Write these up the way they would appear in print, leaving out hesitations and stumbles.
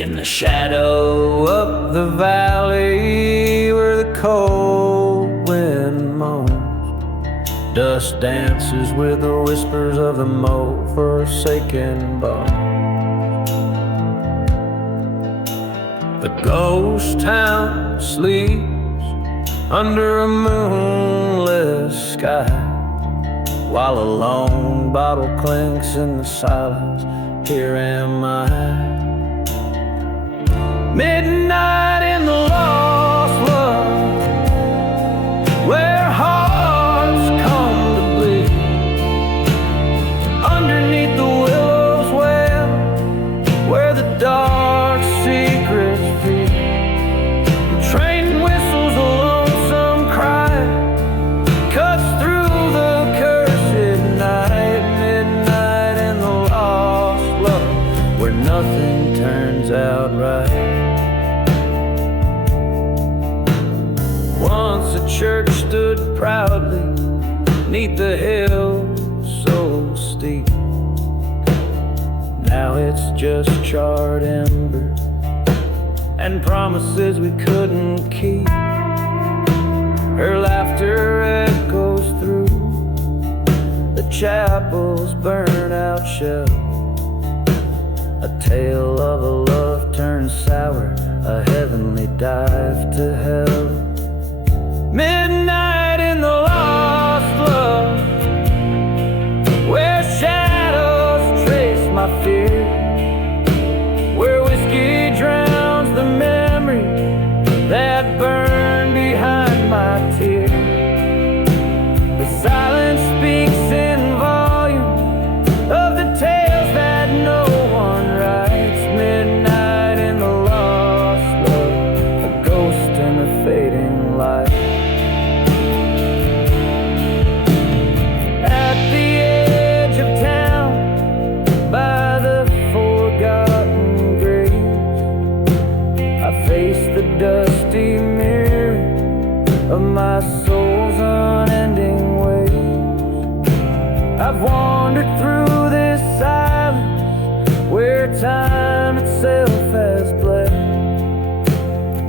In the shadow of the valley where the cold wind moans, dust dances with the whispers of the forsaken bones. The ghost town sleeps under a moonlit sky, while a lone bottle clinks in the silence. Here am I, midnight in the lost love, where hearts come to bleed. Underneath the willow's well, where the dark secrets feed. The train whistles a lonesome cry, cuts through the cursed night. Midnight in the lost love, where nothing turns out right. Once a church stood proudly 'neath the hill so steep. Now it's just charred embers and promises we couldn't keep. Her laughter echoes through the chapel's burnt-out shell, a tale of a love turned sour, a heavenly dive to hell. Midnight in the lost love, where shadows trace my fear, where whiskey drowns the memory that burned behind my tear. The silence speaks in volume of the tales that no one writes. Midnight in the lost love, a ghost in a fading light. Dusty mirror of my soul's unending ways. I've wandered through this silence where time itself has bled,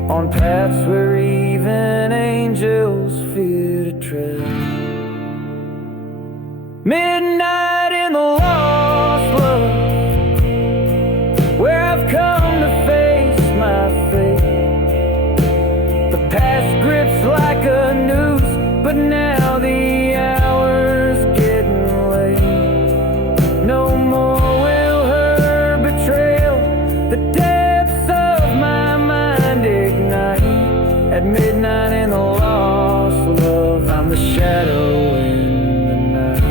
on paths where even angels fear to tread. Midnight in the lost love, where I've come to face my fate. Past grips like a noose, but now the hour's getting late. No more will her betrayal the depths of my mind ignite. At midnight in the lost love, I'm the shadow in the night,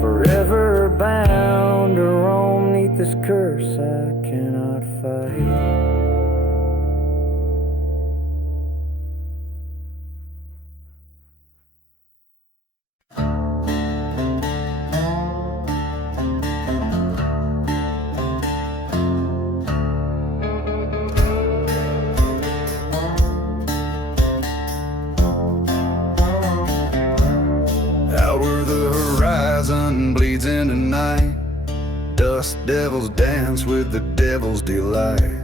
forever bound to roam 'neath this curse I cannot fight. Bleeds into night, dust devils dance with the devil's delight.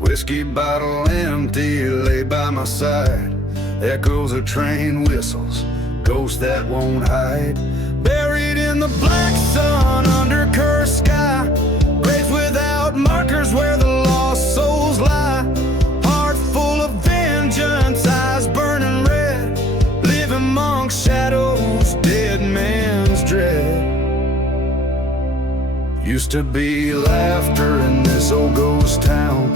Whiskey bottle empty lay by my side, echoes of train whistles, ghosts that won't hide. Buried in the black sun under cursed sky, graves without markers where the lost souls lie. Heart full of vengeance, eyes burning red, live amongst shadows, dead man's dread. Used to be laughter in this old ghost town,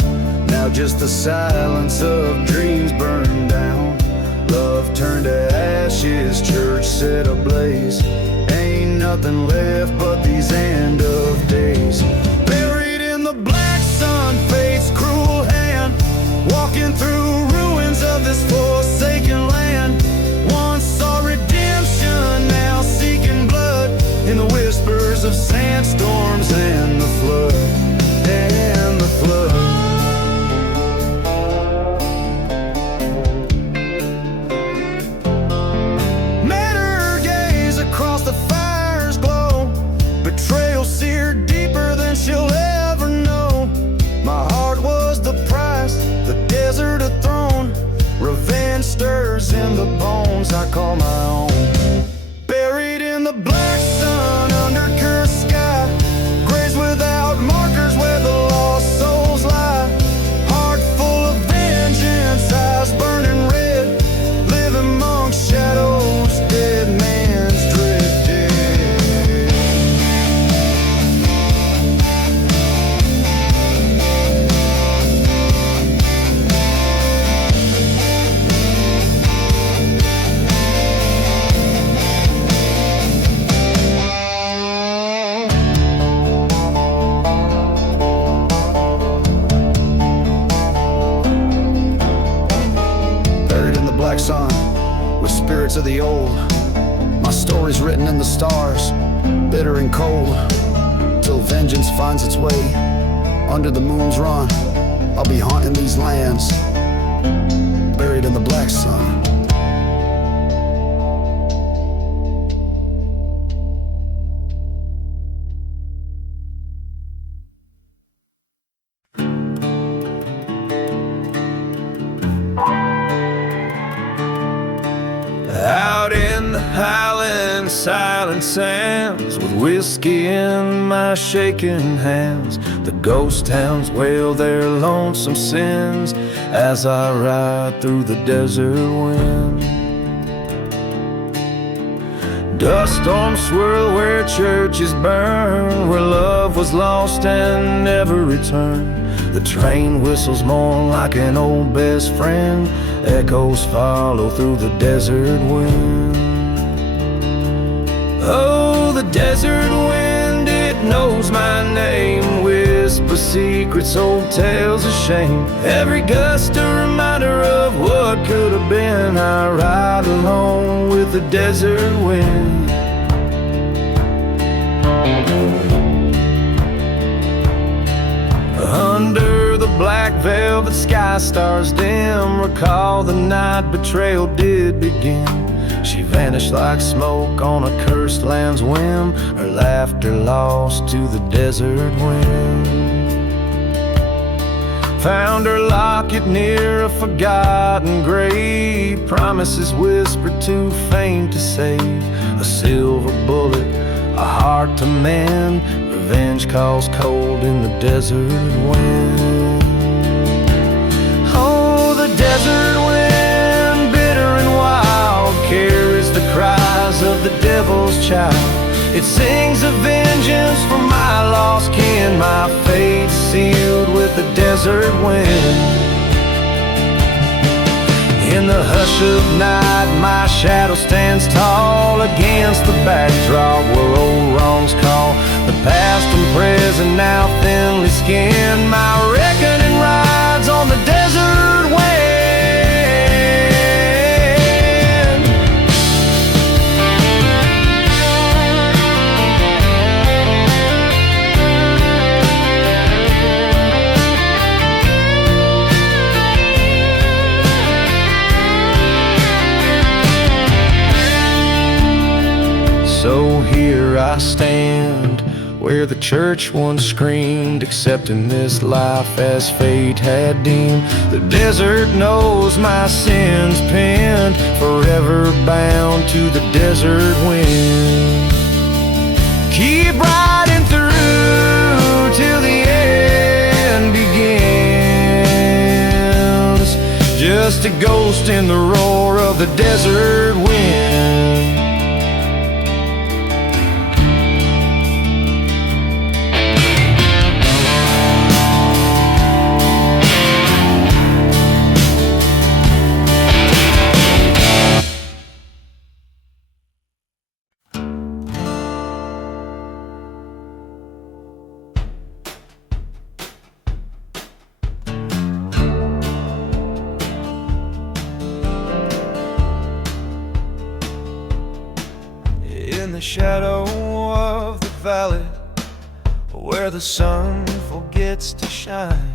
now just the silence of dreams burned down. Love turned to ashes, church set ablaze. Ain't nothing left but these end of days. Buried in the black sun, fate's cruel hand, walking through ruins of this forsaken land. Once saw redemption, now seeking blood in the whispers of sandstorms and the flood, and the flood. Met her gaze across the fire's glow, betrayal seared deeper than she'll ever stirs in the bones I call my own. Buried in the black sun under cursed sky, graves without markers where the lost souls lie. Heart full of vengeance, eyes burning red, live amongst shadows, dead man's drifted. Sun, with spirits of the old. My story's written in the stars, bitter and cold, till vengeance finds its way under the moon's run. I'll be haunting these lands, buried in the black sun. Out in the howling silent sands, with whiskey in my shaking hands, the ghost towns wail their lonesome sins as I ride through the desert wind. Dust storms swirl where churches burn, where love was lost and never returned. The train whistles mourn like an old best friend, echoes follow through the desert wind. Oh, the desert wind, it knows my name, whispers secrets, old tales of shame. Every gust a reminder of what could have been. I ride along with the desert wind. Under the black velvet sky stars dim, recall the night betrayal did begin. She vanished like smoke on a cursed land's whim, her laughter lost to the desert wind. Found her locket near a forgotten grave, promises whispered too faint to save. A silver bullet, a heart to mend, revenge calls cold in the desert wind. Oh, the desert wind, bitter and wild, carries the cries of the devil's child. It sings of vengeance for my lost kin, my fate sealed with the desert wind. In the hush of night, my shadow stands tall against the backdrop where old wrongs call. The past and present now thinly skinned, my reckoning rides on the desert wind. So here I stand, where the church once screamed, accepting this life as fate had deemed. The desert knows my sins pinned, forever bound to the desert wind. Keep riding through till the end begins, just a ghost in the roar of the desert wind. In the shadow of the valley, where the sun forgets to shine,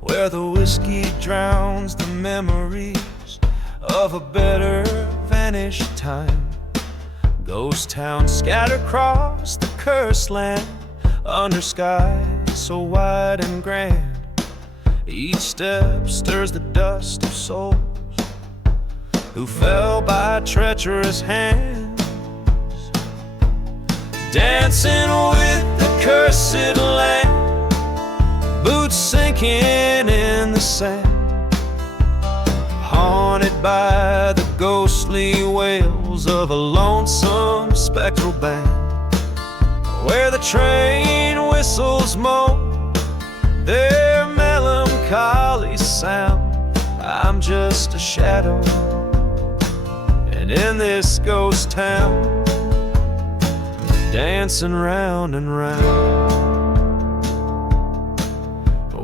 where the whiskey drowns the memories of a better vanished time. Ghost towns scatter across the cursed land, under skies so wide and grand. Each step stirs the dust of souls who fell by treacherous hands, dancing with the cursed land, boots sinking in the sand, haunted by the ghostly wails of a lonesome spectral band, where the train whistles moan their melancholy sound. I'm just a shadow, and in this ghost town, dancing round and round.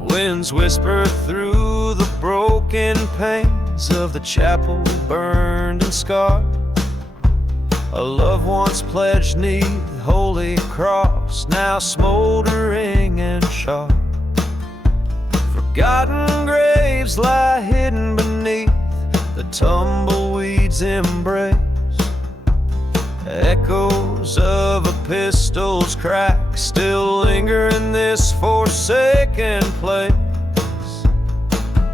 Winds whisper through the broken panes of the chapel burned and scarred. A love once pledged 'neath the holy cross, now smoldering and charred. Forgotten graves lie hidden beneath the tumbleweed's embrace. Echoes of a pistol's crack still linger in this forsaken place,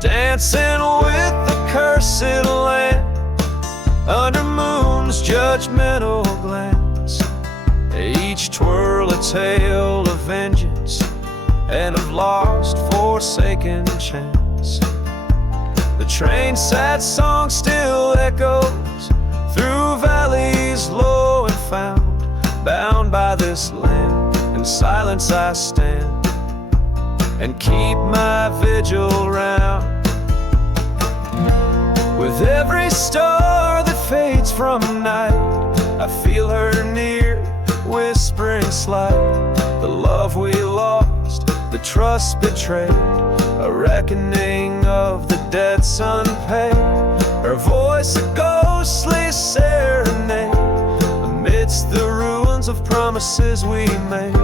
dancing with the cursed land under moon's judgmental glance. Each twirl a tale of vengeance and of lost, forsaken chance. The train's sad song still echoes through valleys low and found. Bound by this land, in silence I stand and keep my vigil round. With every star that fades from night, I feel her near, whispering slight. The love we lost, the trust betrayed, a reckoning of the debts unpaid. Her voice a ghostly serenade amidst the ruins of promises we made.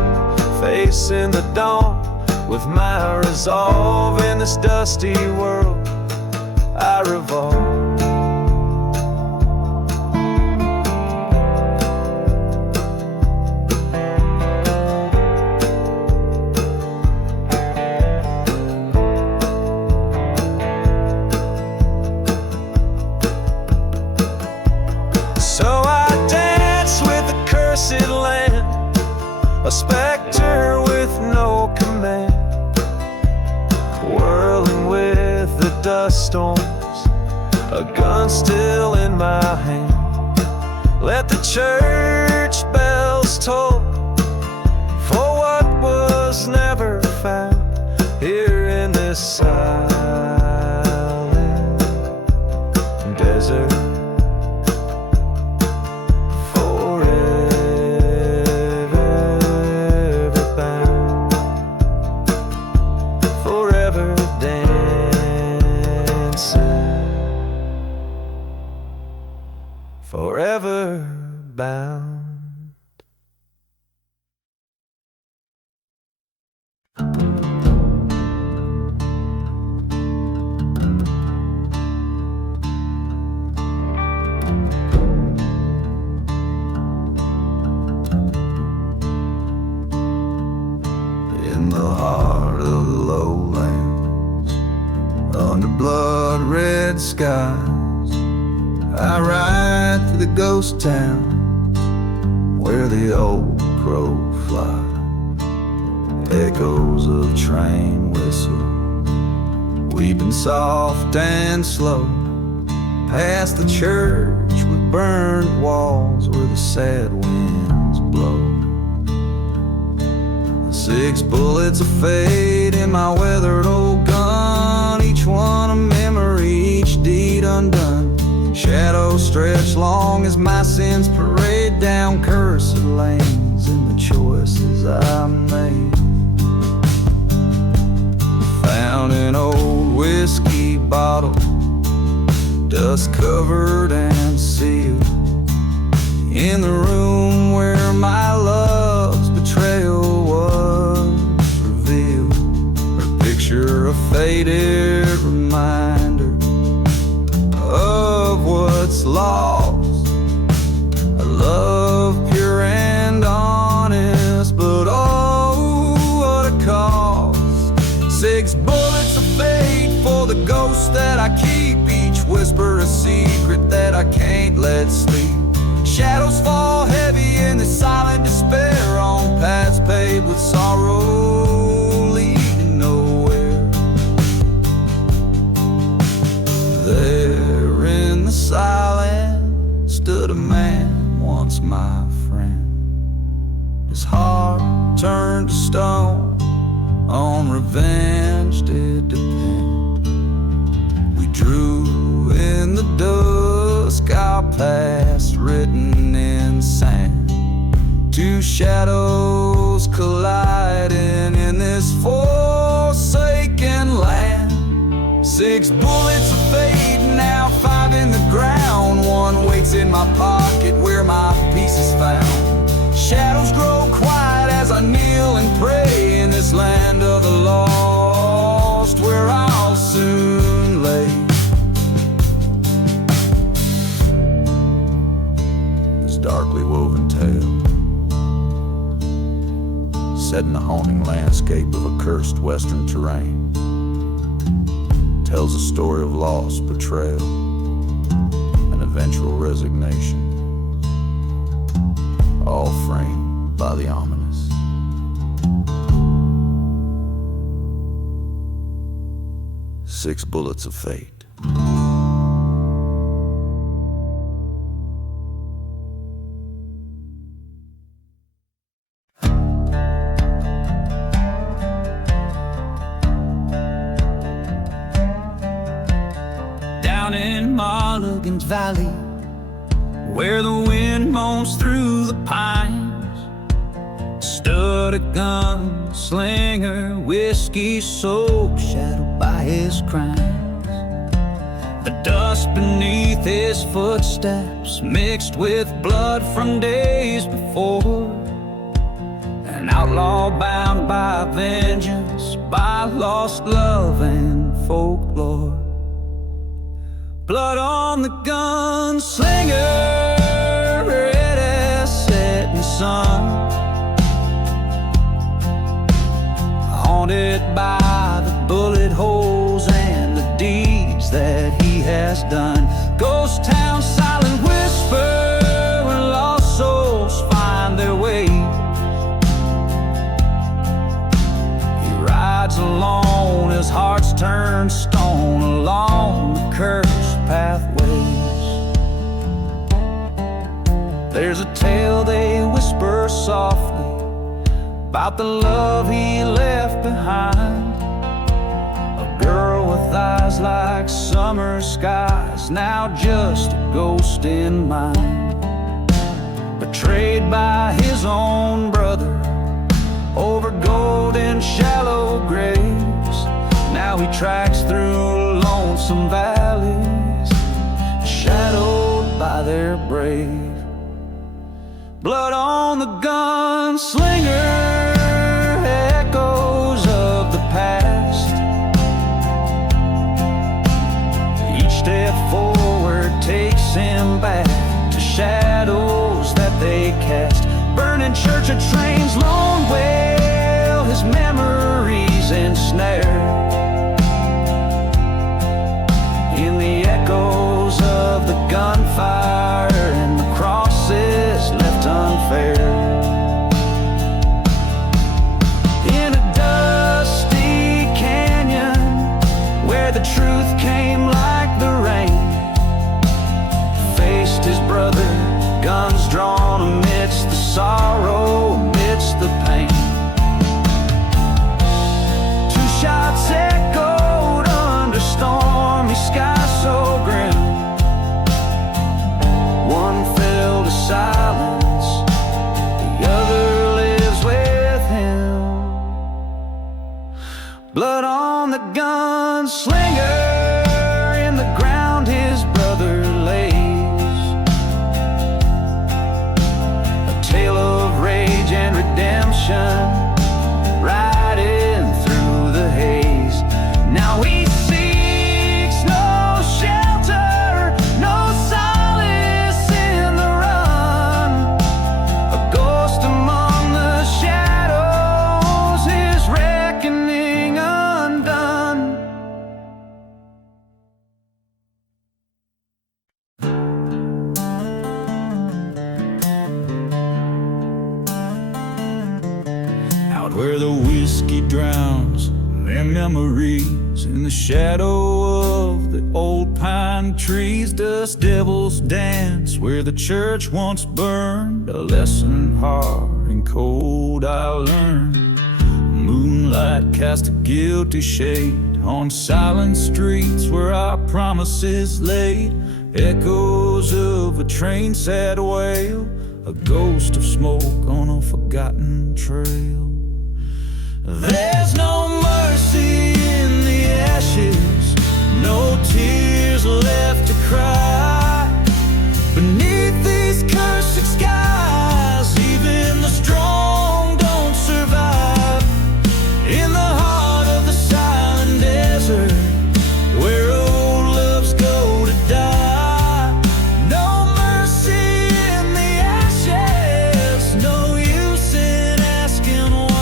Facing the dawn with my resolve, in this dusty world I revolve. A specter with no command, whirling with the dust storms, a gun still in my hand. Let the church bells toll for what was never found here in this silent desert. Forever bound. In the heart of the lowlands, under blood-red skies, I ride through the ghost town where the old crow flies. Echoes of train whistle, weeping soft and slow, past the church with burned walls where the sad winds blow. 6 bullets of fate in my weathered old gun, each one a memory, each deed undone. Shadows stretch long as my sins parade down cursed lanes in the choices I made. Found an old whiskey bottle, dust covered and sealed, in the room where my love's betrayal was revealed. Her picture a faded reminder of what's lost, a love pure and honest, but oh, what a cost. 6 bullets of fate for the ghost that I keep, each whisper a secret that a man once my friend. His heart turned to stone, on revenge did depend. We drew in the dusk our past written in sand. Two shadows colliding in this forsaken land. 6 bullets of fate, now 5 in the ground. One waits in my pocket where my peace is found. Shadows grow quiet as I kneel and pray in this land of the lost, where I'll soon lay. This darkly woven tale, set in the haunting landscape of a cursed western terrain, tells a story of loss, betrayal, and eventual resignation, all framed by the ominous. Six bullets of fate. Valley, where the wind moans through the pines, stood a gunslinger, whiskey-soaked, shadowed by his crimes. The dust beneath his footsteps mixed with blood from days before. An outlaw bound by vengeance, by lost love and folklore. Blood on the gunslinger, red as setting sun, haunted by the bullet holes and the deeds that he has done. Ghost town, silent whisper, where lost souls find their way. He rides alone, his heart's turned stone along the cursed pathways. There's a tale they whisper softly about the love he left behind. A girl with eyes like summer skies, now just a ghost in mind. Betrayed by his own brother over golden shallow graves. Now he tracks through lonesome valleys, shadowed by their brave. Blood on the gunslinger, echoes of the past. Each step forward takes him back to shadows that they cast. Burning church of trains, lone wail, his memories ensnared in the echoes of the gunfire and the crosses left unfair. In a dusty canyon where the truth came like the rain, faced his brother, guns drawn amidst the sorrow, amidst the pain. 2 shots echoed under stormy skies so grim. One fell to silence, the other lives with him. Blood on the gunslinger, in the ground his brother lays. A tale of rage and redemption, riding through the haze. Now he seeks no shelter, no solace in the run. A ghost among the shadows, his reckoning undone. Out where the whiskey drowns their memories, In the shadow of the old pine trees, dust devils dance where the church once burned. A lesson hard and cold I learned. Moonlight cast a guilty shade on silent streets where our promises laid. Echoes of a train sad wail, a ghost of smoke on a forgotten trail. There's no mercy in the ashes, no tears left to cry. Beneath these cursed skies, even the strong don't survive. In the heart of the silent desert, where old loves go to die. No mercy in the ashes, no use in asking why.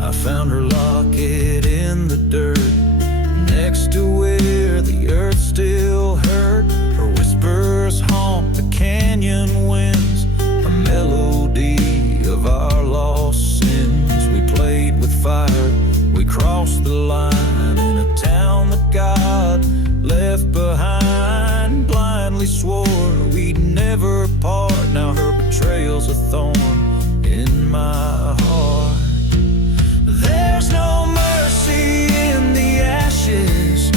I found her locket in the dirt, next to where the earth still hurt. Her whispers haunt the canyon winds, a melody of our lost sins. We played with fire, we crossed the line in a town that God left behind. Blindly swore we'd never part, now her betrayal's a thorn in my heart. There's no mercy in the ashes,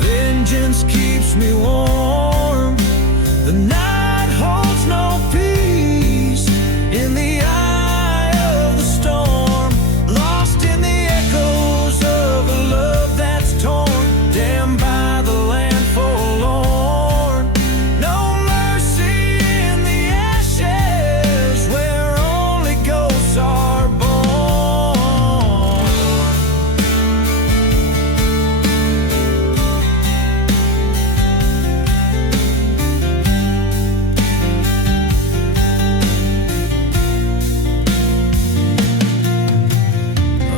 vengeance keeps me warm. The night holds no peace in the eye of the storm. Lost in the echoes of a love that's torn, damned by the land forlorn. No mercy in the ashes, where only ghosts are born.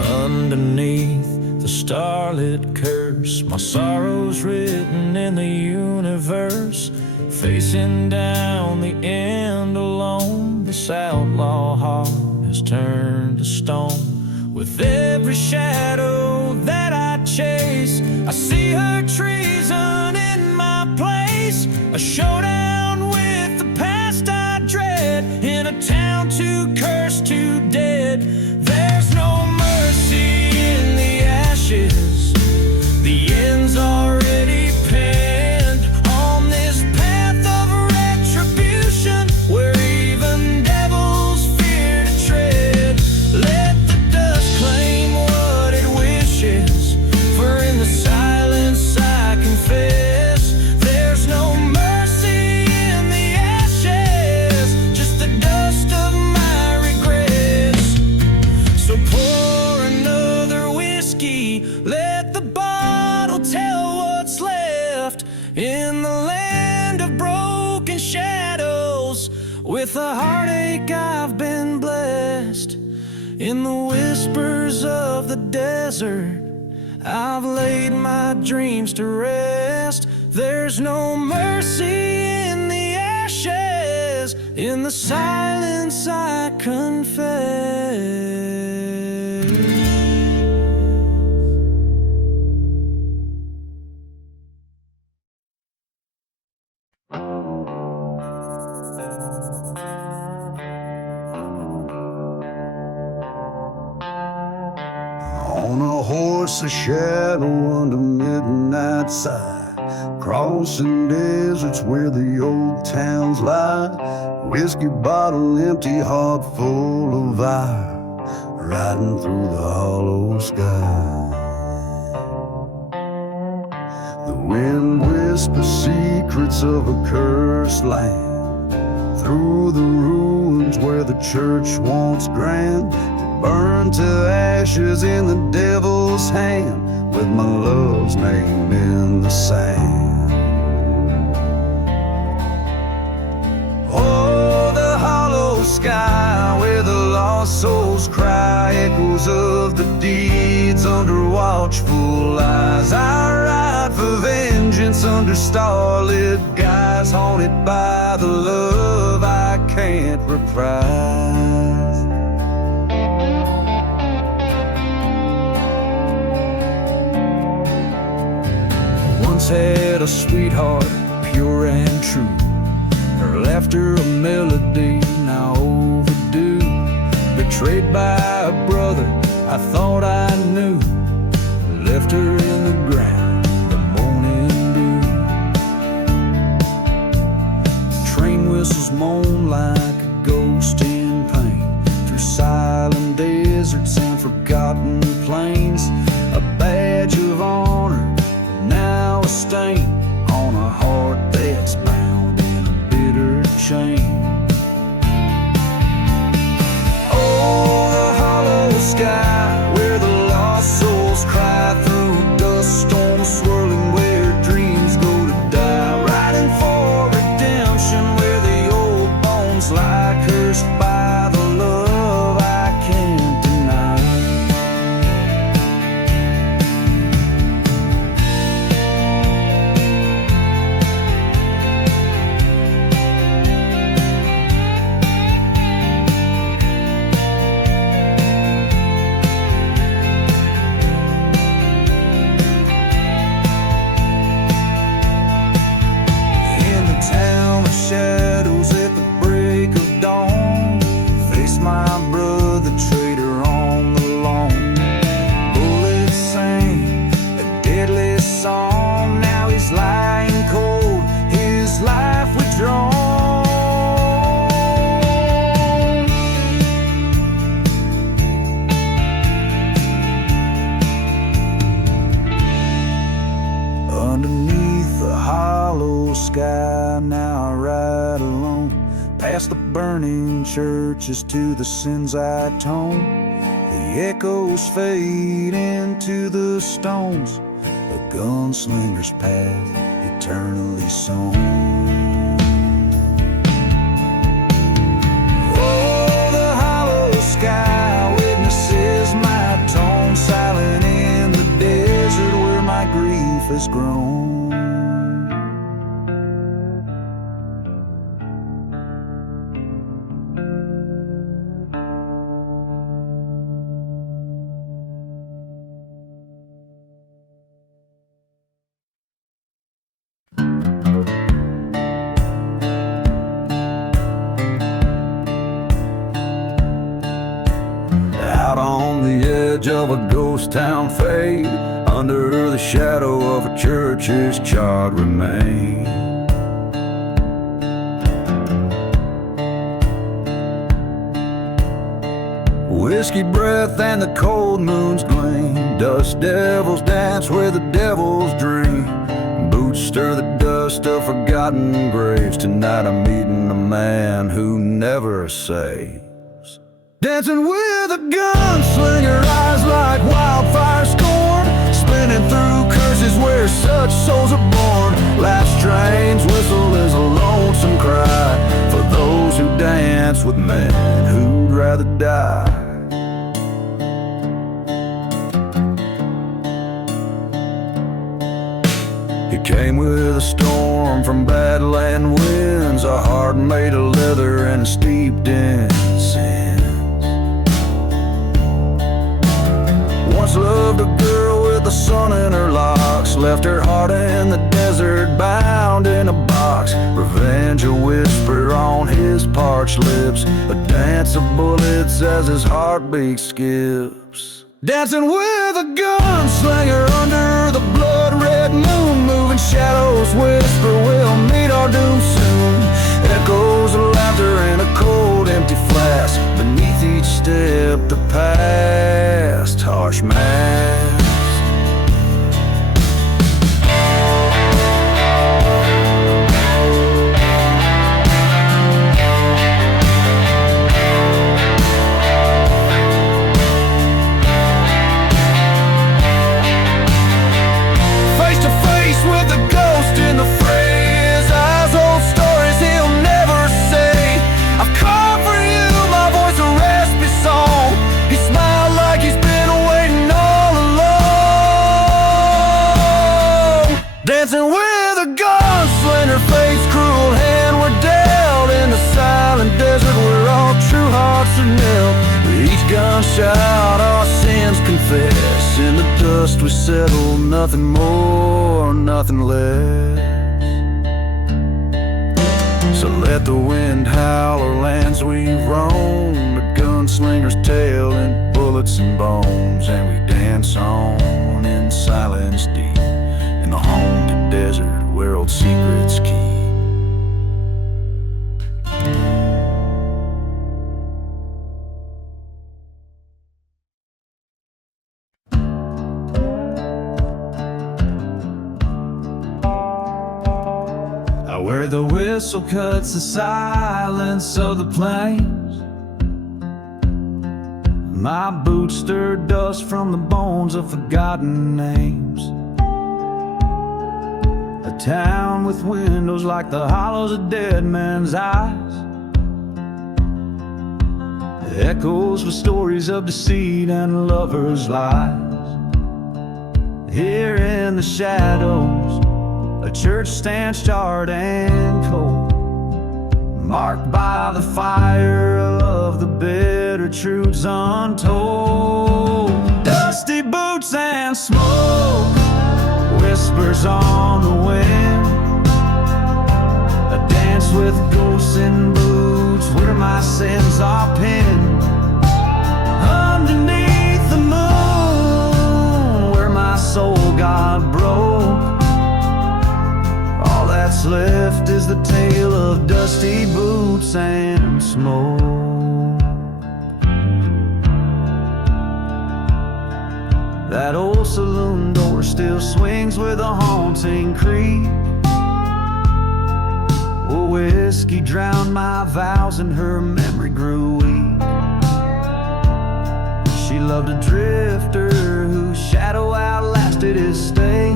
Underneath the starlit curse, my sorrow's written in the universe. Facing down the end alone, this outlaw heart has turned to stone. With every shadow that I chase, I see her treason in my place. A showdown with the past I dread, in a town too cursed, too dead. There's no mercy in the ashes, the end's already penned. On this path of retribution, where even devils fear to tread. Let the dust claim what it wishes, for in the silence I confess. There's no mercy in the ashes, just the dust of my regrets. So pour another whiskey, let the bottle tell what's left. In the land of broken shadows, with a heartache I've been blessed. In the whispers of the desert, I've laid my dreams to rest. There's no mercy in the ashes, in the silence I confess. On a horse, a shadow under midnight side, crossing deserts where the old towns lie. Whiskey bottle empty, heart full of fire, riding through the hollow sky. The wind whispers secrets of a cursed land, through the ruins where the church once grand. Burned to ashes in the devil's hand, with my love's name in the sand. Oh, the hollow sky where the lost souls cry, echoes of the deeds under watchful eyes. I ride for vengeance under starlit skies, haunted by the love I can't reprise. once had a sweetheart, pure and true. Her laughter a melody, now overdue. Betrayed by a brother I thought I knew, left her in the ground, the morning dew. Train whistles moan like a ghost in pain, through silent deserts and forgotten plains. A badge of honor, now a stain on a heart that's bound in a bitter chain. Oh, the hollow sky, where the lost souls cry through dust storms swirling, where dreams go to die. Riding for redemption, where the old bones lie, cursed by the love I can't deny. Shadows at the break of dawn, face my brother, traitor on the lawn. Bullets sang a deadly song, now he's lying cold, his life withdrawn. Underneath the hollow sky, now I ride alone, past the burning churches to the sins I atone. The echoes fade into the stones, a gunslinger's path eternally sown. Oh, the hollow sky witnesses my tone, silent in the desert where my grief has grown. Out on the edge of a ghost town fade, under the shadow of a church's charred remain. Whiskey breath and the cold moon's gleam, dust devils dance where the devils dream. Boots stir the dust of forgotten graves. Tonight I'm meeting a man who never saves. Dancing with a gunslinger, eyes like wildfire scorn, spinning through curses where such souls are born. Life's strange whistle is a lonesome cry for those who dance with men who'd rather die. He came with a storm from badland winds, a heart made of leather and steeped in sin. Once loved a girl with the sun in her locks, left her heart in the desert bound in a box. Revenge a whisper on his parched lips, a dance of bullets as his heartbeat skips. Dancing with a gunslinger under the blood-red moon, moving shadows whisper we'll meet our doom soon. Echoes of laughter in a cold empty flask, beneath each step the past harsh mask. Dancing with a gunslinger, fate's cruel hand we're dealt. In the silent desert where all true hearts are knelt, with each gunshot our sins confess. In the dust we settle, nothing more, nothing less. So let the wind howl our lands we roam, a gunslinger's tale and bullets and bones, and we dance on in silence deep, in the haunted desert where old secrets keep. Where the whistle cuts the silence of the plains, my boots stir dust from the bones of forgotten names. A town with windows like the hollows of dead men's eyes, echoes with stories of deceit and lovers' lies. Here in the shadows, a church stands charred and cold, marked by the fire of the bitter truths untold. Dusty boots and smoke, whispers on the wind, a dance with ghosts in boots where my sins are pinned. Underneath the moon, where my soul got broke, what's left is the tale of dusty boots and smoke. That old saloon door still swings with a haunting creak. Oh, whiskey drowned my vows and her memory grew weak. She loved a drifter whose shadow outlasted his stay,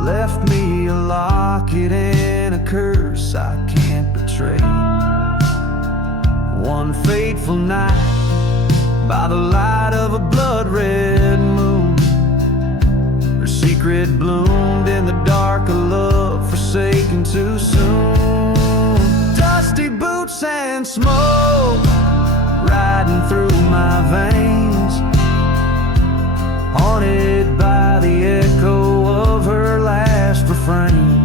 left me a locket and a curse I can't betray. One fateful night, by the light of a blood-red moon, her secret bloomed in the dark, a love forsaken too soon. Dusty boots and smoke riding through my veins, haunted by the echo of her last refrains.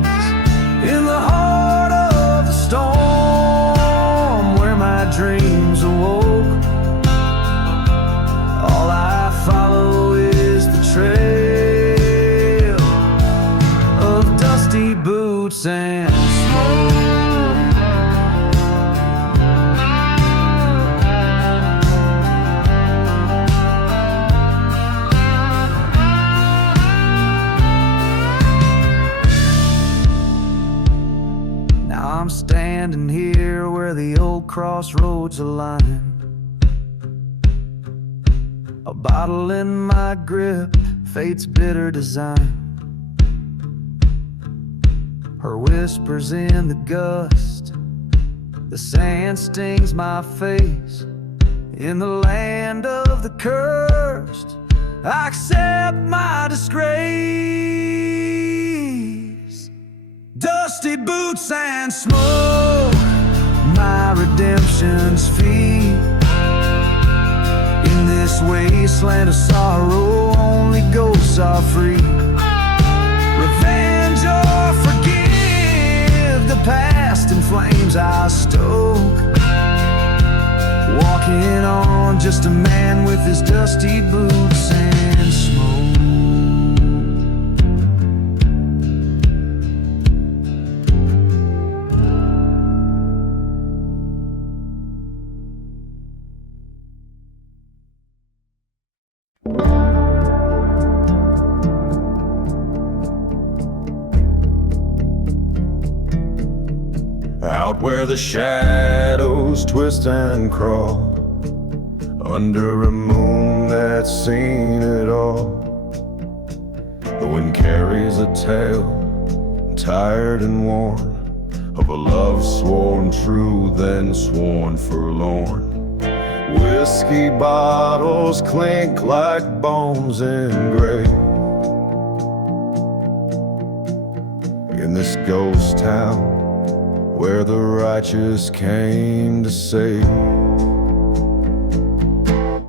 In the heart of the storm, where my dreams awoke, all I follow is the trail of dusty boots and smoke. I'm standing here where the old crossroads align, a bottle in my grip, fate's bitter design. Her whispers in the gust, the sand stings my face. In the land of the cursed, I accept my disgrace. Dusty boots and smoke, my redemption's fee. In this wasteland of sorrow, only ghosts are free. Revenge or forgive, the past in flames I stoke. Walking on, just a man with his dusty boots and smoke. Out where the shadows twist and crawl, under a moon that's seen it all. The wind carries a tale, tired and worn, of a love sworn true, then sworn forlorn. Whiskey bottles clink like bones engraved in this ghost town where the righteous came to save.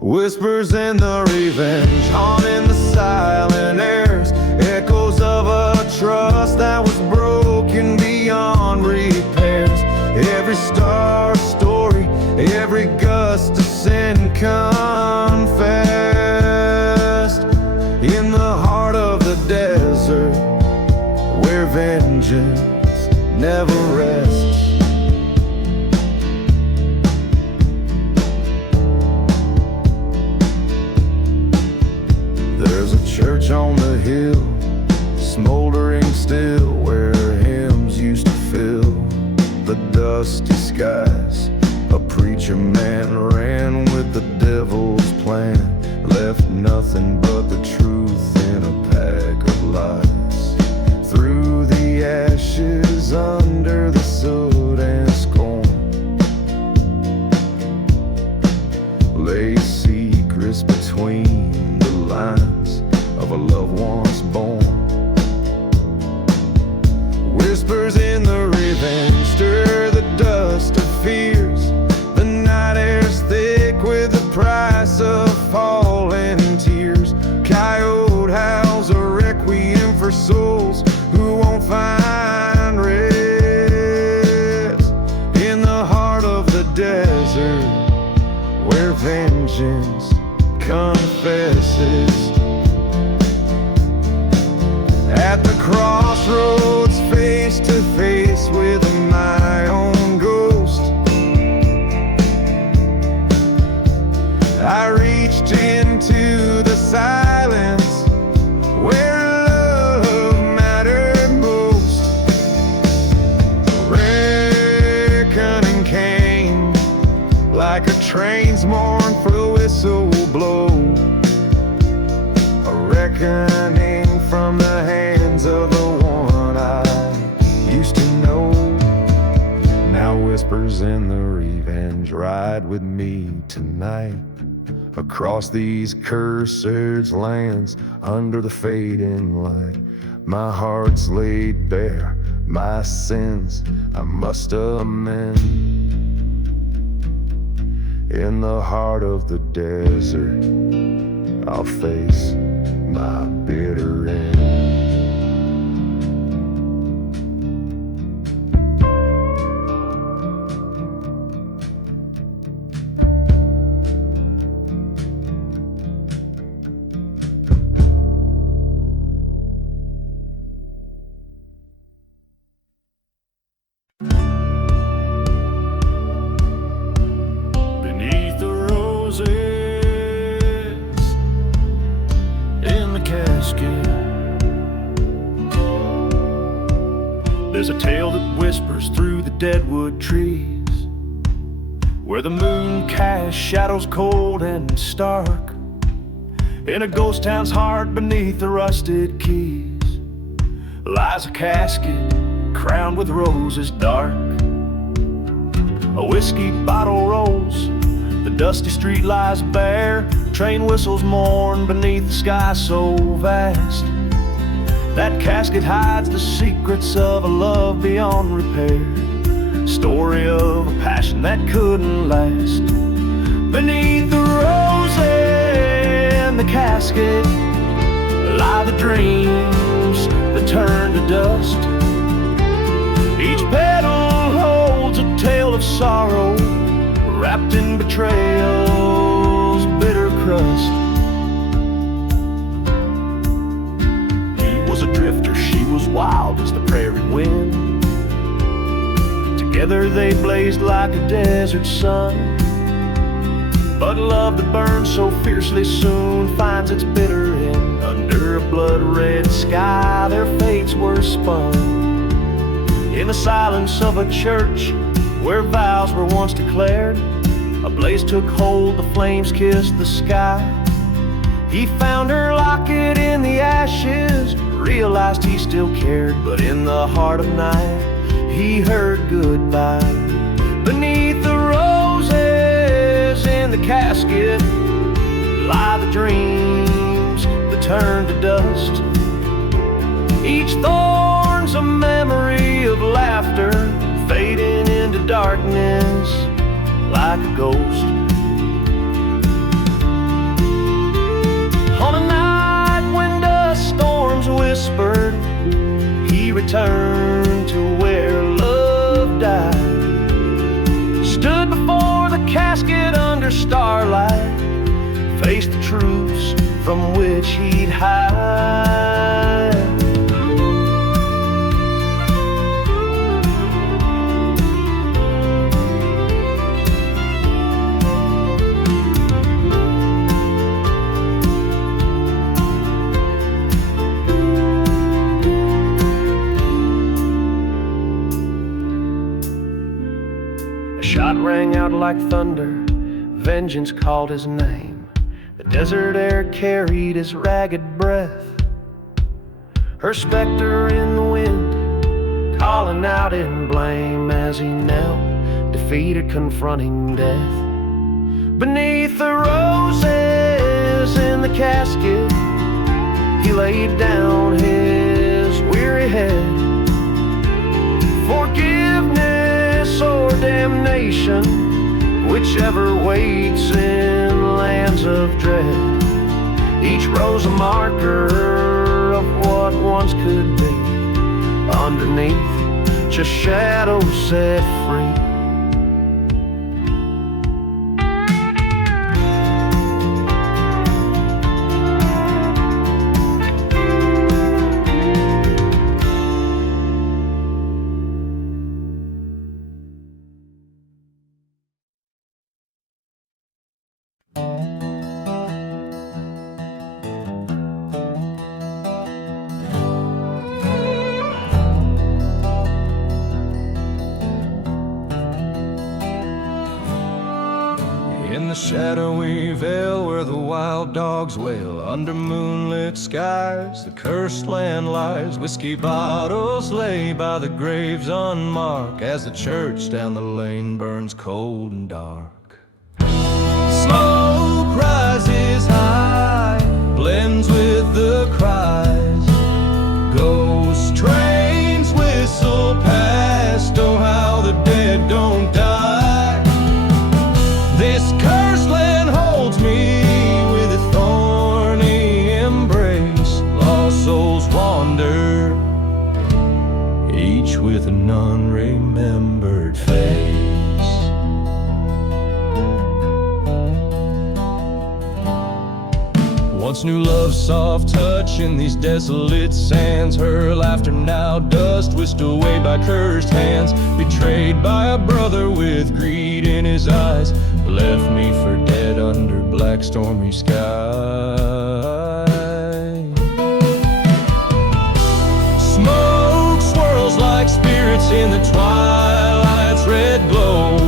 Whispers in the revenge, haunting the silent airs. Echoes of a trust that was broken beyond repairs. Every star story, every gust of sin confessed. In the heart of the desert, where vengeance never rests. There's a church on the hill, smoldering still, where hymns used to fill the dusty skies. A preacher man ran with the devil's plan, left nothing but the truth in a pack of lies. Through the ashes, under the soot and scorn, lay secrets between the lines of a loved once born. Whispers in the revenge stir the dust of fears. The night air's thick with the price of falling tears. Coyote howls a requiem for souls who won't find rest. In the heart of the desert, where vengeance confesses. At the crossroads, face to face with my own ghost, I reached into the silence where love mattered most. Reckoning came like a train's mournful whistle blow. A reckoning from the hands of the one I used to know. Now whispers in the revenge ride with me tonight, across these cursed lands, under the fading light. My heart's laid bare, my sins I must amend. In the heart of the desert, I'll face my bitter end. Beneath the roses in the casket, there's a tale that whispers through the deadwood trees, where the moon casts shadows cold and stark. In a ghost town's heart beneath the rusted keys lies a casket crowned with roses dark. A whiskey bottle rolls, the dusty street lies bare. Train whistles mourn beneath the sky so vast. That casket hides the secrets of a love beyond repair, story of a passion that couldn't last. Beneath the roses in the casket lie the dreams that turn to dust. Each petal holds a tale of sorrow, wrapped in betrayal's bitter crust. He was a drifter, she was wild as the prairie wind. Together they blazed like a desert sun. But love that burns so fiercely soon finds its bitter end. Under a blood-red sky their fates were spun. In the silence of a church where vows were once declared, a blaze took hold, the flames kissed the sky. He found her locket in the ashes, realized he still cared. But in the heart of night he heard goodbye. Beneath the roses in the casket lie the dreams that turn to dust. Each thorn's a memory of laughter, fading into darkness like a ghost. returned to where love died. Stood before the casket under starlight, faced the truths from which he'd hide. A shot rang out like thunder, vengeance called his name. The desert air carried his ragged breath. Her specter in the wind, calling out in blame as he knelt, defeated, confronting death. Beneath the roses in the casket, he laid down his weary head. Forgiveness or damnation, whichever waits in lands of dread. Each rose a marker of what once could be. Underneath, just shadows set free. In the shadowy vale where the wild dogs wail, under moonlit skies the cursed land lies. Whiskey bottles lay by the graves unmarked, as the church down the lane burns cold and dark. Smoke rises high, blends with the cries. Ghost trains whistle past, oh how the dead don't die. This cursed land holds me with a thorny embrace. Lost souls wander, each with an unremembered face. Once knew love's soft touch in these desolate sands. Her laughter now dust, whisked away by cursed hands. Betrayed by a brother with greed in his eyes, left me for dead under black stormy sky. Smoke swirls like spirits in the twilight's red glow.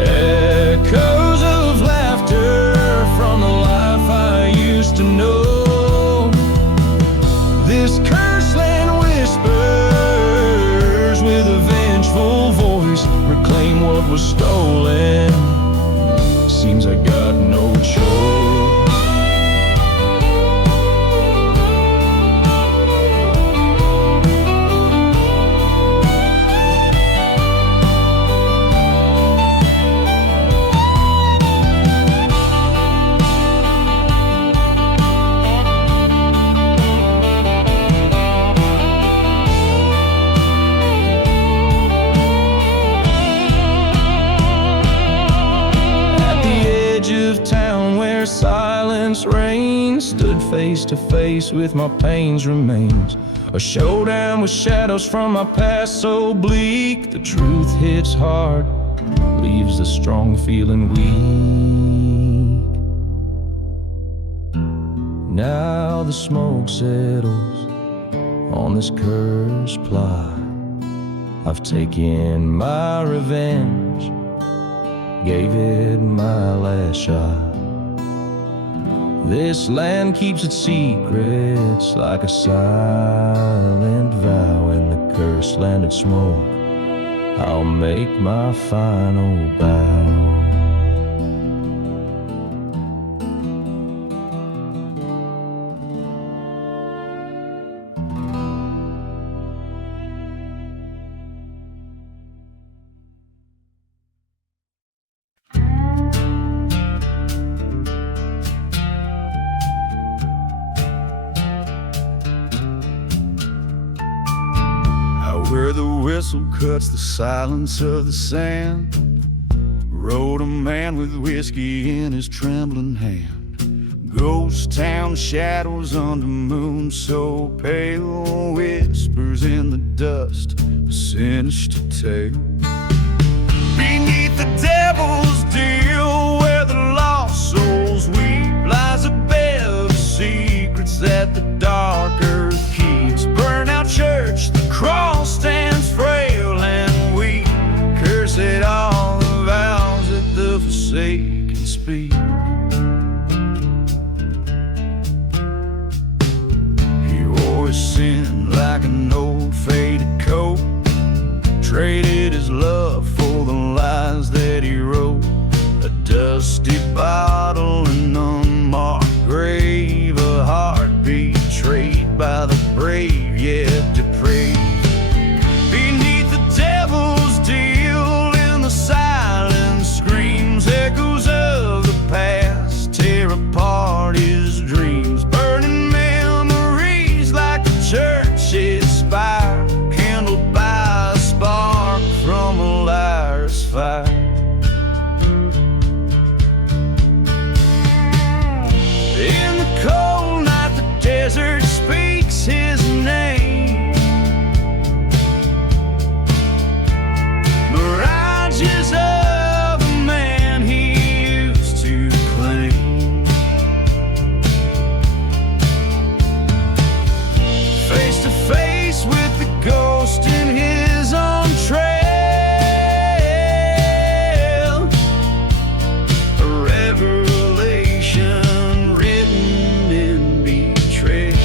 Echoes of laughter from the life I used to know. This cursed land whispers with a vengeful voice, reclaim what was stolen. Seems I got no choice. Silence reigns, stood face to face with my pain's remains. A showdown with shadows from my past so bleak. The truth hits hard, leaves the strong feeling weak. Now the smoke settles on this cursed plot. I've taken my revenge, gave it my last shot. This land keeps its secrets like a silent vow. In the cursed land of smoke, I'll make my final bow. where the whistle cuts the silence of the sand, rode a man with whiskey in his trembling hand. Ghost town shadows under moon so pale, whispers in the dust, a sinister tale. Beneath the devil's deal, where the lost souls weep, lies a bed of secrets that the dark earth keeps. Burn out church, the cross stands frail and weak. Curse it all, the vows that the forsaken speak. Sin like an old faded coat, traded his love for the lies that he wrote. A dusty bottle, an unmarked grave, a heart betrayed by the brave yet depraved. Beneath the devil's deal, in the silent screams, echoes of the past tear apart his dreams. Burning church's spire, kindled by a spark from a liar's fire. In the cold night, the desert speaks his name. Mirages of the man he used to claim. Face to face with the ghost in his own trail, a revelation written in betrayal.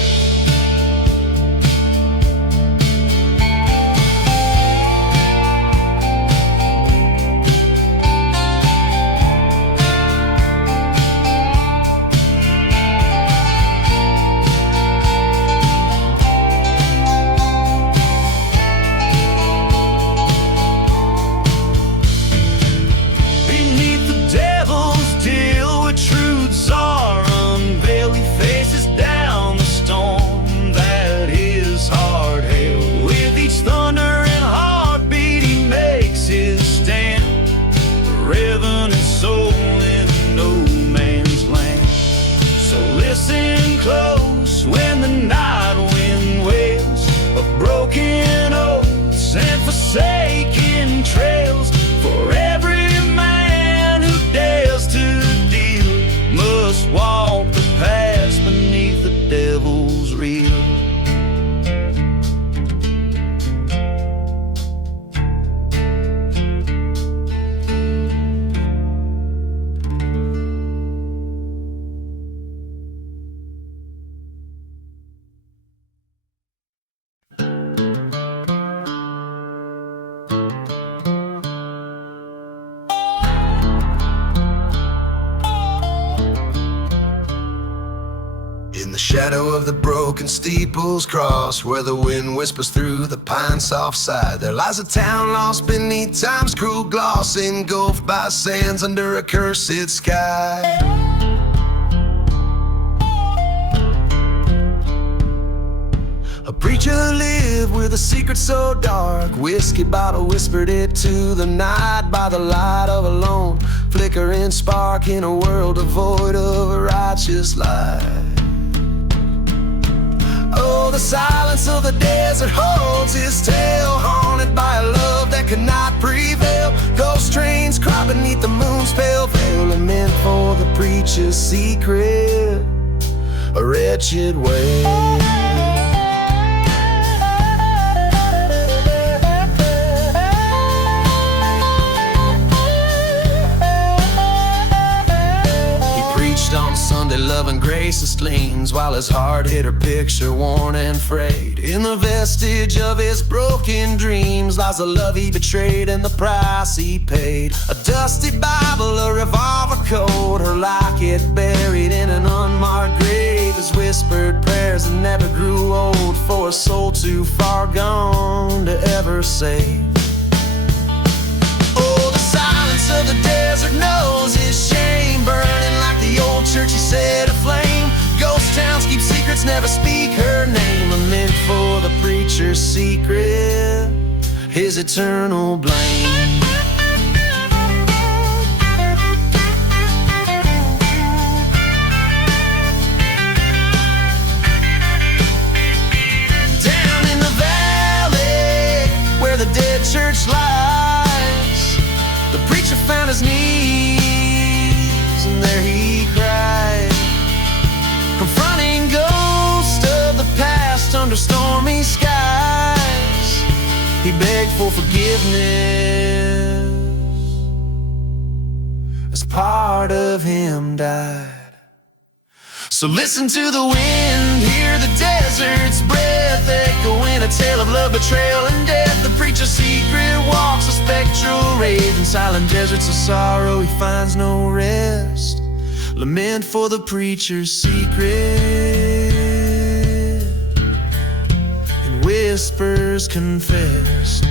Close when the night wind wails of broken oaths and forsaken trails. For every man who dares to deal must walk the path beneath the devil's reel. Shadow of the broken steeples cross, where the wind whispers through the pine soft side, there lies a town lost beneath time's cruel gloss, engulfed by sands under a cursed sky. A preacher lived with a secret so dark, whiskey bottle whispered it to the night by the light of a lone flickering spark in a world devoid of a righteous light. Oh, the silence of the desert holds his tale, haunted by a love that could not prevail. Ghost trains cry beneath the moon's pale veil, and meant for the preacher's secret, a wretched way. On Sunday, love and grace gleams, while his heart hid her picture worn and frayed. In the vestige of his broken dreams lies the love he betrayed and the price he paid. A dusty Bible, a revolver code, her locket buried in an unmarked grave. His whispered prayers that never grew old, for a soul too far gone to ever save. Oh, the silence of the desert knows his shame, burning like the old church he set aflame. Ghost towns keep secrets, never speak her name, a meant for the preacher's secret, his eternal blame. Down in the valley where the dead church lies, the preacher found his knees and there he cried, confronting ghosts of the past under stormy skies. He begged for forgiveness as part of him died. So listen to the wind, hear the desert's breath, echoing a tale of love, betrayal, and death. The preacher's secret walks a spectral rave in silent deserts of sorrow. He finds no rest. Lament for the preacher's secret, and whispers confess.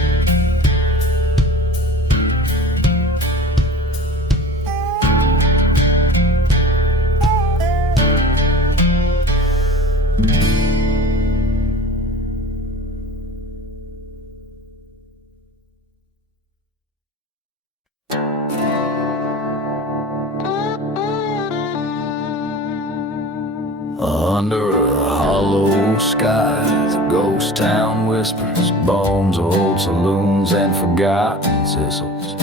Under a hollow sky, the ghost town whispers, bones of old saloons and forgotten sizzles.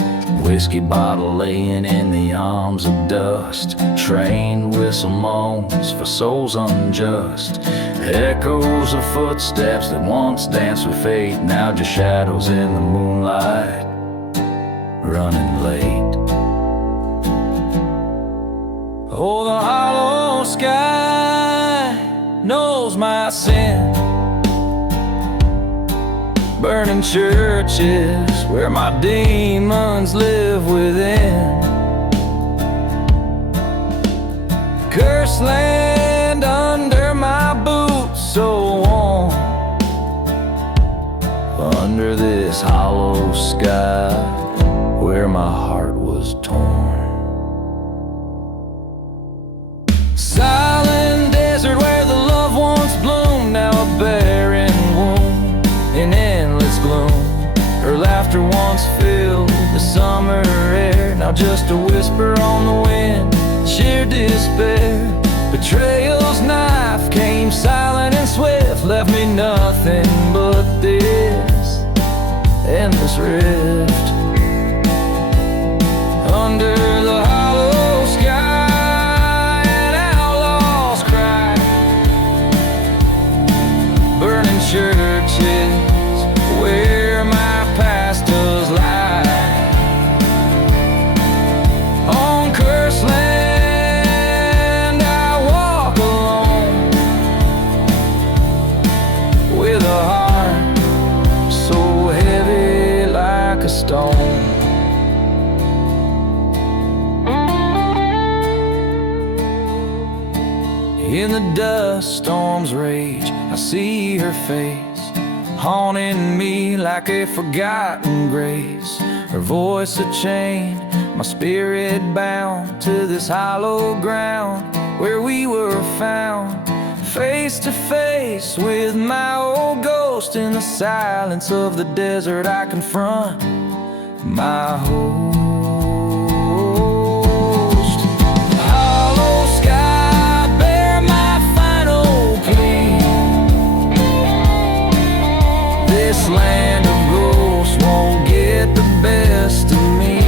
Whiskey bottle laying in the arms of dust, train whistle moans for souls unjust. Echoes of footsteps that once danced with fate, now just shadows in the moonlight, running late. Oh, the hollow sky knows my sin, burning churches where my demons live within. Cursed land under my boots, so warm, under this hollow sky where my heart was torn. Silent desert where the loved ones bloom, now a barren womb in endless gloom. Her laughter once filled the summer air, now just a whisper on the wind, sheer despair. Betrayal's knife came silent and swift, left me nothing but this endless rift. Under the hollow sky, an outlaw's cry, burning churches where my pastors lie. On cursed land I walk alone, with a heart so heavy like a stone. In the dust storms rage, I see her face, haunting me like a forgotten grace. Her voice a chain, my spirit bound to this hollow ground where we were found. Face to face with my old ghost, in the silence of the desert I confront my host. Hollow sky, bear my final plea. This land of ghosts won't get the best of me.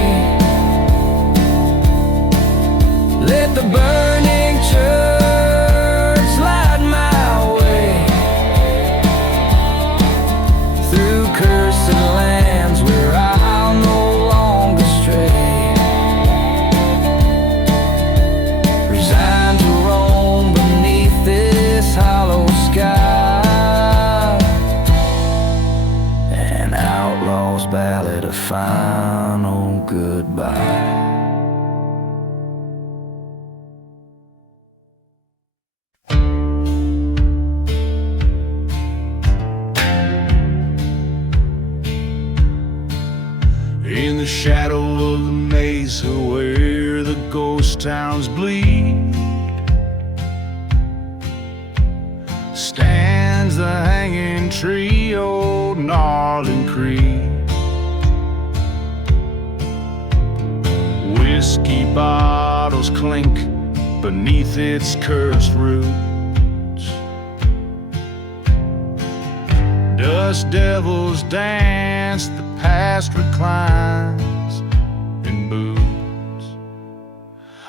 Let the burning church light my way through cursed lands where I'll no longer stray. Resigned to roam beneath this hollow sky, an outlaw's ballad, a final goodbye. In the shadow of the mesa where the ghost towns bleed, stands the hanging tree, old gnarled and creed. bottles clink beneath its cursed roots. Dust devils dance, the past reclines in boots.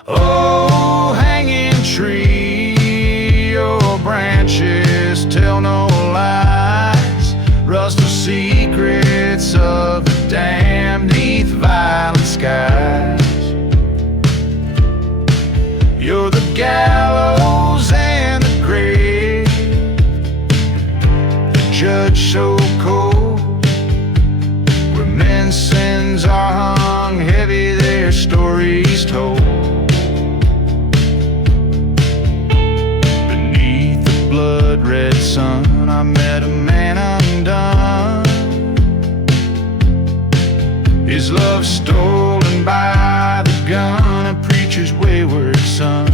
Oh, hanging tree, your branches tell no lies. Rust the secrets of the damned neath violent skies. You're the gallows and the grave, the judge so cold, where men's sins are hung heavy, their stories told. Beneath the blood-red sun, I met a man undone, his love stolen by the gun, a preacher's wayward son.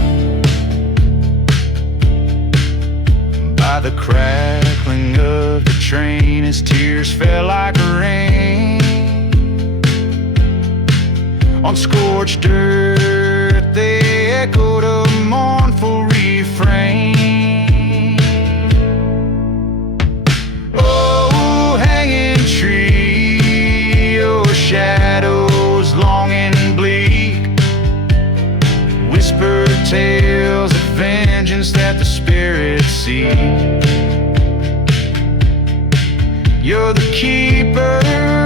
By the crackling of the train, his tears fell like rain. On scorched earth they echoed a mournful refrain. Oh, hanging tree, your shadows long and bleak, whisper tales of vengeance that the spirits see. You're the keeper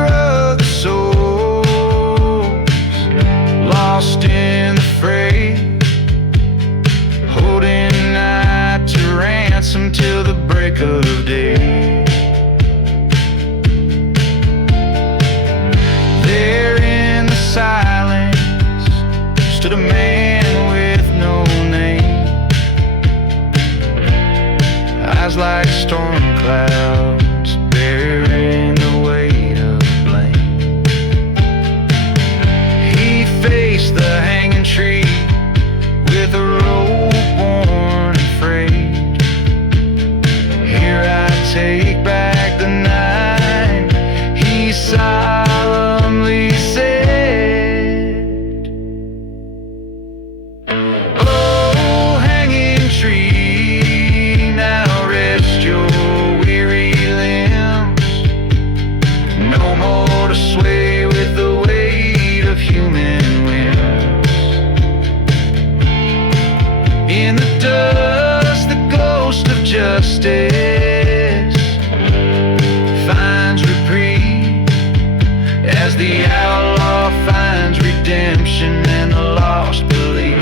of the souls, lost in the fray, holding night to ransom till the break of day. There in the silence stood a man with no name, eyes like storm clouds bearing the weight of blame. He faced the hanging tree with a rope worn and frayed. Here I take back the night, he solemnly said. Oh, hanging tree, now rest your weary limbs, no more to sway with the weight of human whims. In the dust, the ghost of justice finds reprieve, as the outlaw finds redemption and the lost belief.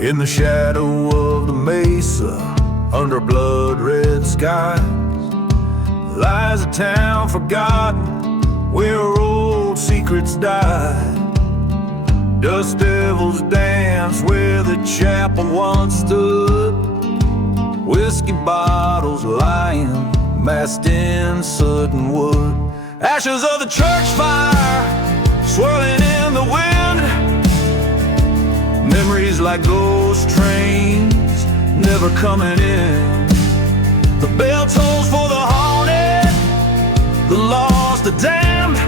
In the shadow of the mesa, under blood-red skies, lies a town forgotten, where old secrets die. Dust devils dance where the chapel once stood, whiskey bottles lying massed in soot and wood. Ashes of the church fire swirling in the wind, memories like ghost trains never coming in. The bell tolls for the haunted, the lost, the damned,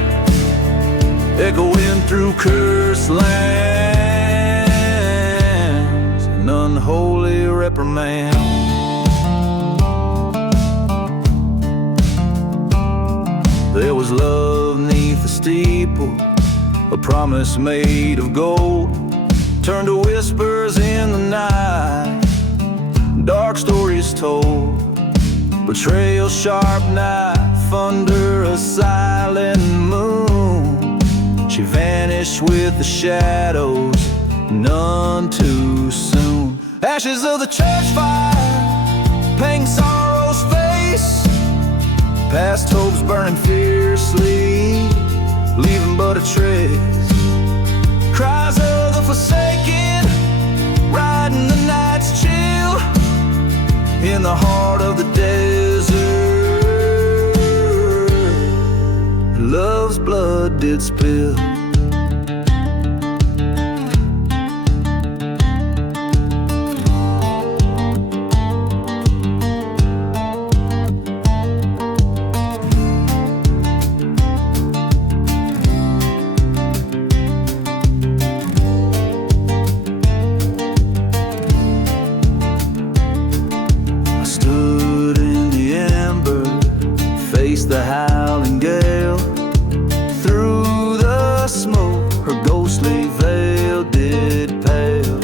echoing through cursed lands, an unholy reprimand. There was love neath the steeple, a promise made of gold, turned to whispers in the night, dark stories told. Betrayal, sharp knife under a silent moon. She vanished with the shadows, none too soon. Ashes of the church fire, pain, sorrow's face, past hopes burning fiercely, leaving but a trace. Cries of the forsaken, riding the night's chill in the heart of the desert. Love's blood did spill. The howling gale, through the smoke her ghostly veil did pale.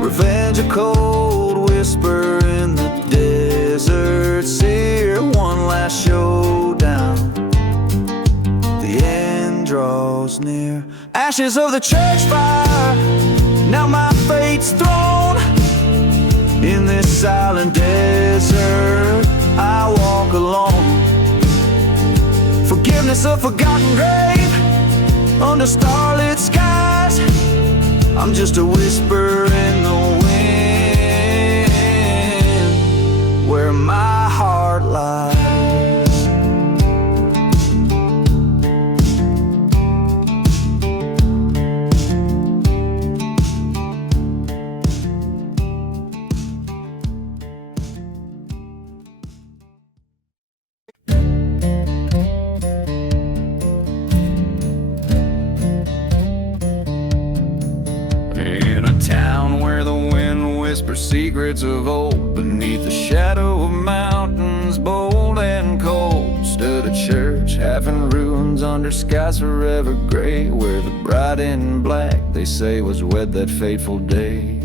Revenge, a cold whisper in the desert sear. One last showdown, the end draws near. Ashes of the church fire, now my fate's thrown. In this silent desert I walk alone. Forgiveness, a forgotten grave under starlit skies. I'm just a whisper in the wind where my heart lies. Secrets of old, beneath the shadow of mountains bold and cold, stood a church half in ruins under skies forever gray, where the bride in black they say was wed that fateful day.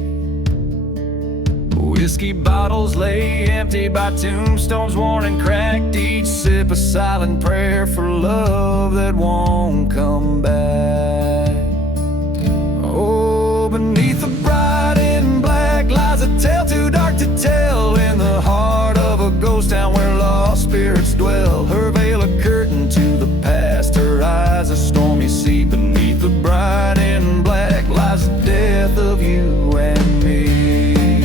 Whiskey bottles lay empty by tombstones worn and cracked, each sip a silent prayer for love that won't come back. Oh, beneath the bride in black lies a tale too dark to tell, in the heart of a ghost town where lost spirits dwell. Her veil a curtain to the past, her eyes a stormy sea. Beneath the bride in black lies the death of you and me.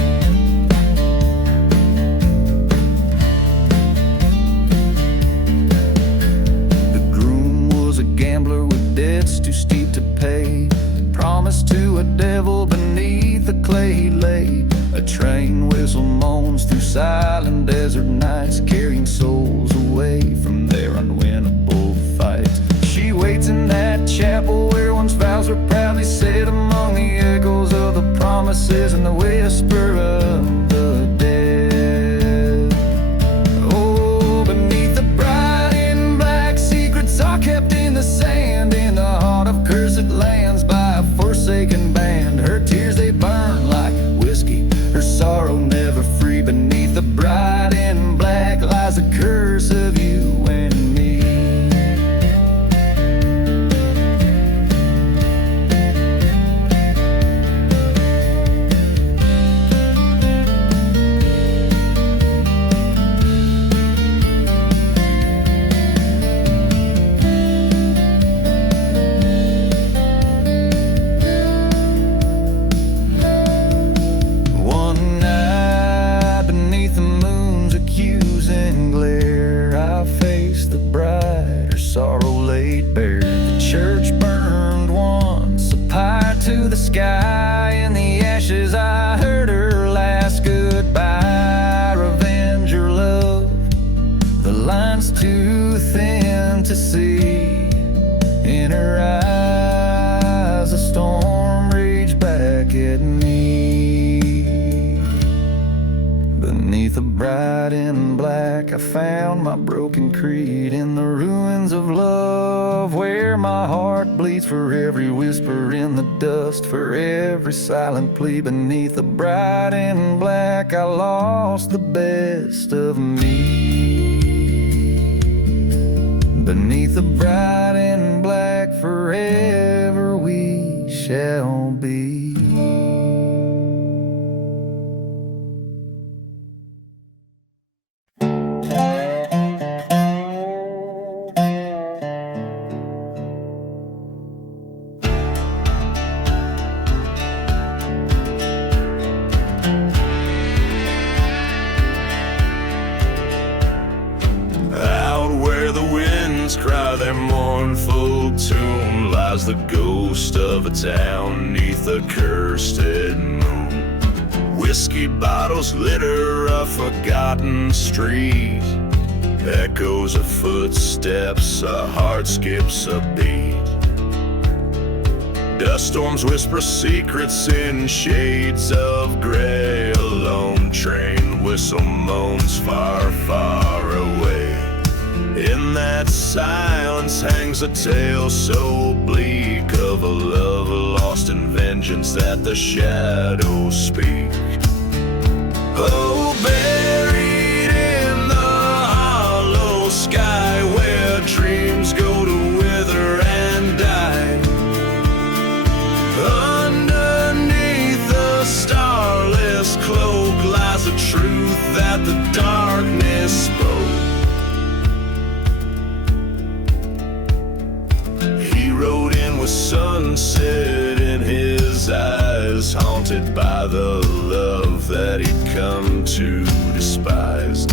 The groom was a gambler with debts too steep to pay, promised to a devil beneath the clay lay. A train whistle moans through silent desert nights, carrying souls away from their unwinnable fights. She waits in that chapel where one's vows were proudly said, among the echoes of the promises and the whisper of the dead. Oh, beneath the bride in black, secrets are kept in the sand, in the heart of cursed lands by a forsaken band. Her tears they burn like whiskey, her sorrow never free. Beneath the bride in black lies the curse of you and me. Sky in the ashes, I heard her last goodbye. Revenge or love, the line's too thin to see. In her eyes a storm raged back at me. Beneath a bride in black I found my broken creed, in the ruins of love where my heart bleeds for every whisper in the dust, for every silent plea. Beneath the bride in black I lost the best of me. Beneath the bride in black forever we shall be. winds cry their mournful tune, lies the ghost of a town neath the cursed moon. Whiskey bottles litter a forgotten street, echoes of footsteps, a heart skips a beat. Dust storms whisper secrets in shades of gray, a lone train whistle moans far, far away. In that silence hangs a tale so bleak of a love lost in vengeance that the shadows speak. Oh, buried in the hollow sky where dreams go to wither and die, underneath the starless cloak lies a truth that the darkness spoke. He rode in with sunset in his eyes, haunted by the love that he'd come to despise.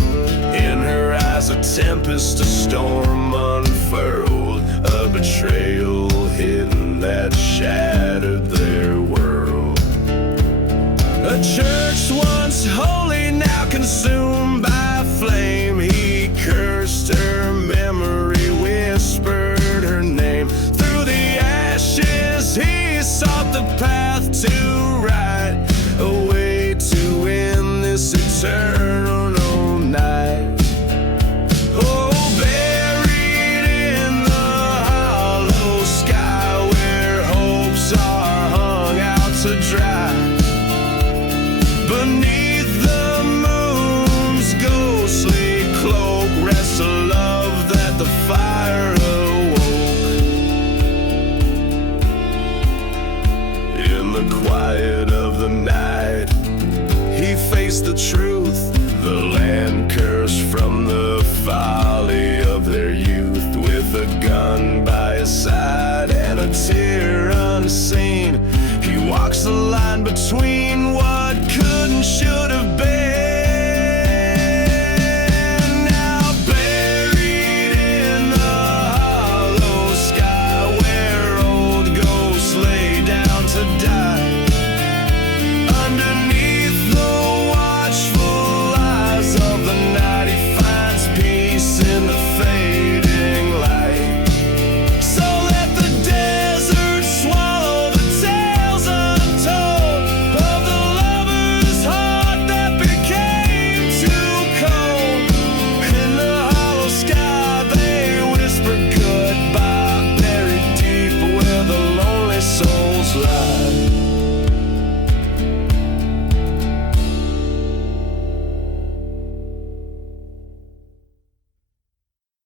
In her eyes a tempest, a storm unfurled, a betrayal hidden that shattered their world. A church once home